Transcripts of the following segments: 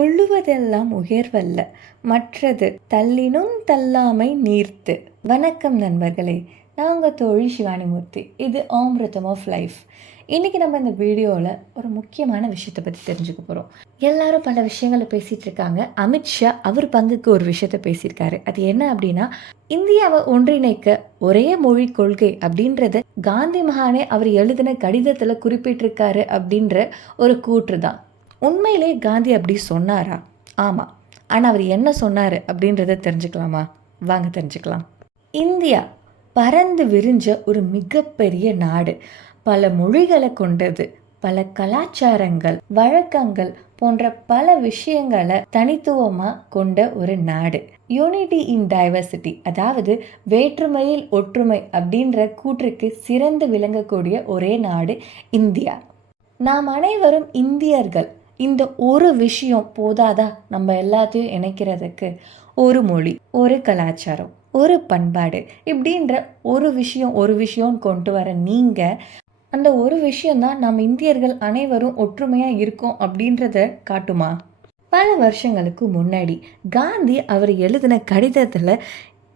உள்ளுவதெல்லாம் உயர்வல்ல, மற்றது தள்ளினும் தள்ளாமை நீர்த்து. வணக்கம் நண்பர்களே, நான் உங்கள் தோழி சிவானிமூர்த்தி. இது அமிர்தம் ஆஃப் லைஃப். இன்றைக்கி நம்ம இந்த வீடியோவில் ஒரு முக்கியமான விஷயத்தை பற்றி தெரிஞ்சுக்க போகிறோம். எல்லாரும் பல விஷயங்களை பேசிகிட்டு இருக்காங்க. அமித்ஷா அவர் பங்குக்கு ஒரு விஷயத்த பேசியிருக்காரு. அது என்ன அப்படின்னா, இந்தியாவை ஒன்றிணைக்க ஒரே மொழி கொள்கை அப்படின்றத காந்தி மகானே அவர் எழுதின கடிதத்தில் குறிப்பிட்டிருக்காரு அப்படின்ற ஒரு கூற்று தான். உண்மையிலே காந்தி அப்படி சொன்னாரா? ஆமாம். ஆனால் அவர் என்ன சொன்னார் அப்படின்றத தெரிஞ்சுக்கலாமா? வாங்க தெரிஞ்சுக்கலாம். இந்தியா பறந்து விரிஞ்ச ஒரு மிகப்பெரிய நாடு, பல மொழிகளை கொண்டது, பல கலாச்சாரங்கள், வழக்கங்கள் போன்ற பல விஷயங்களை தனித்துவமாக கொண்ட ஒரு நாடு. யூனிட்டி இன் டைவர்சிட்டி, அதாவது வேற்றுமையில் ஒற்றுமை அப்படின்ற கூற்றுக்கு சிறந்து விளங்கக்கூடிய ஒரே நாடு இந்தியா. நாம் அனைவரும் இந்தியர்கள். இந்த ஒரு விஷயம் போதாதா நம்ம எல்லாத்தையும் இணைக்கிறதுக்கு? ஒரு மொழி, ஒரு கலாச்சாரம், ஒரு பண்பாடு, இப்படின்ற ஒரு விஷயம் கொண்டு வர நீங்கள் அந்த ஒரு விஷயம்தான் நம்ம இந்தியர்கள் அனைவரும் ஒற்றுமையாக இருக்கோம் அப்படின்றத காட்டுமா? பல வருஷங்களுக்கு முன்னாடி காந்தி அவர் எழுதின கடிதத்தில்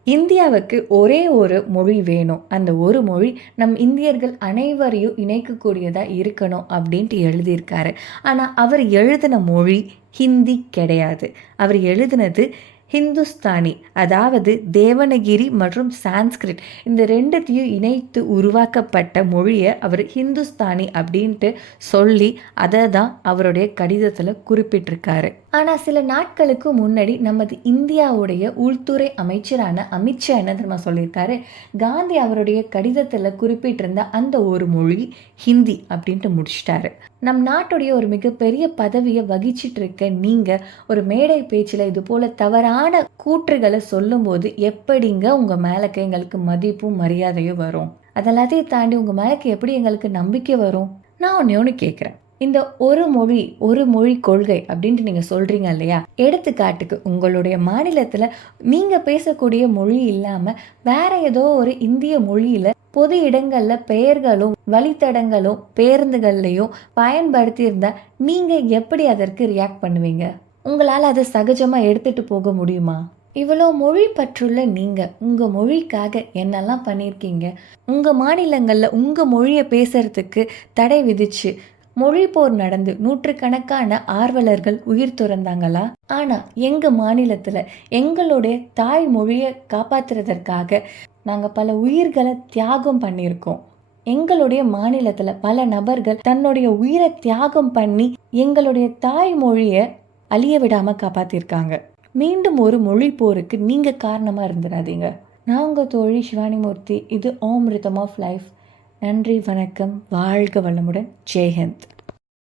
இந்தியாவுக்கு ஒரே ஒரு மொழி வேணும், அந்த ஒரு மொழி நம் இந்தியர்கள் அனைவரையும் இணைக்கக்கூடியதாக இருக்கணும் அப்படின்ட்டு எழுதியிருக்காரு. ஆனால் அவர் எழுதின மொழி ஹிந்தி கிடையாது. அவர் எழுதினது ஹிந்துஸ்தானி, அதாவது தேவனகிரி மற்றும் சான்ஸ்கிரிட், இந்த ரெண்டுத்தையும் இணைத்து உருவாக்கப்பட்ட மொழியை அவர் ஹிந்துஸ்தானி அப்படின்ட்டு சொல்லி அதை தான் அவருடைய கடிதத்தில் குறிப்பிட்டிருக்காரு. ஆனால் சில நாட்களுக்கு முன்னாடி நமது இந்தியாவுடைய உள்துறை அமைச்சரான அமித்ஷா என்ன தெரியுமா சொல்லியிருக்காரு? காந்தி அவருடைய கடிதத்தில் குறிப்பிட்டிருந்த அந்த ஒரு மொழி ஹிந்தி அப்படின்ட்டு முடிச்சிட்டாரு. நம் நாட்டுடைய ஒரு மிகப்பெரிய பதவியை வகிச்சிட்டு இருக்க நீங்கள் ஒரு மேடை பேச்சில் இது போல தவறான கூற்றுகளை சொல்லும்போது எப்படிங்க உங்கள் மேலக்கு எங்களுக்கு மதிப்பும் மரியாதையும் வரும்? அதெல்லாத்தையும் தாண்டி உங்கள் மேலக்கு எப்படி எங்களுக்கு நம்பிக்கை வரும்? நான் ஒன்று கேட்குறேன். இந்த ஒரு மொழி கொள்கை அப்படின்ட்டு நீங்கள் சொல்கிறீங்க இல்லையா? எடுத்துக்காட்டுக்கு உங்களுடைய மாநிலத்தில் நீங்கள் பேசக்கூடிய மொழி இல்லாமல் வேற ஏதோ ஒரு இந்திய மொழியில் பொது இடங்களில் பெயர்களும் வழித்தடங்களும் பேருந்துகள்லையும் பயன்படுத்தியிருந்தா நீங்கள் எப்படி அதற்கு ரியாக்ட் பண்ணுவீங்க? உங்களால் அதை சகஜமாக எடுத்துகிட்டு போக முடியுமா? இவ்வளோ மொழி பற்றுள்ள நீங்கள் உங்கள் மொழிக்காக என்னெல்லாம் பண்ணியிருக்கீங்க? உங்கள் மாநிலங்களில் உங்கள் மொழியை பேசுகிறதுக்கு தடை விதிச்சு மொழி போர் நடந்து நூற்றுக்கணக்கான ஆர்வலர்கள் உயிர் துறந்தாங்களா? ஆனால் எங்கள் மாநிலத்தில் எங்களுடைய தாய் மொழியை காப்பாற்றுறதற்காக நாங்கள் பல உயிர்களை தியாகம் பண்ணியிருக்கோம். எங்களுடைய மாநிலத்தில் பல நபர்கள் தன்னுடைய உயிரை தியாகம் பண்ணி எங்களுடைய தாய் மொழியை அழிய விடாமல் காப்பாற்றிருக்காங்க. மீண்டும் ஒரு மொழி போருக்கு நீங்கள் காரணமாக இருந்துடாதீங்க. நான் உங்கள் தோழி சிவானிமூர்த்தி. இது அமிர்தம் ஆஃப் லைஃப். நன்றி, வணக்கம், வாழ்க வளமுடன், ஜெய்ஹிந்த்.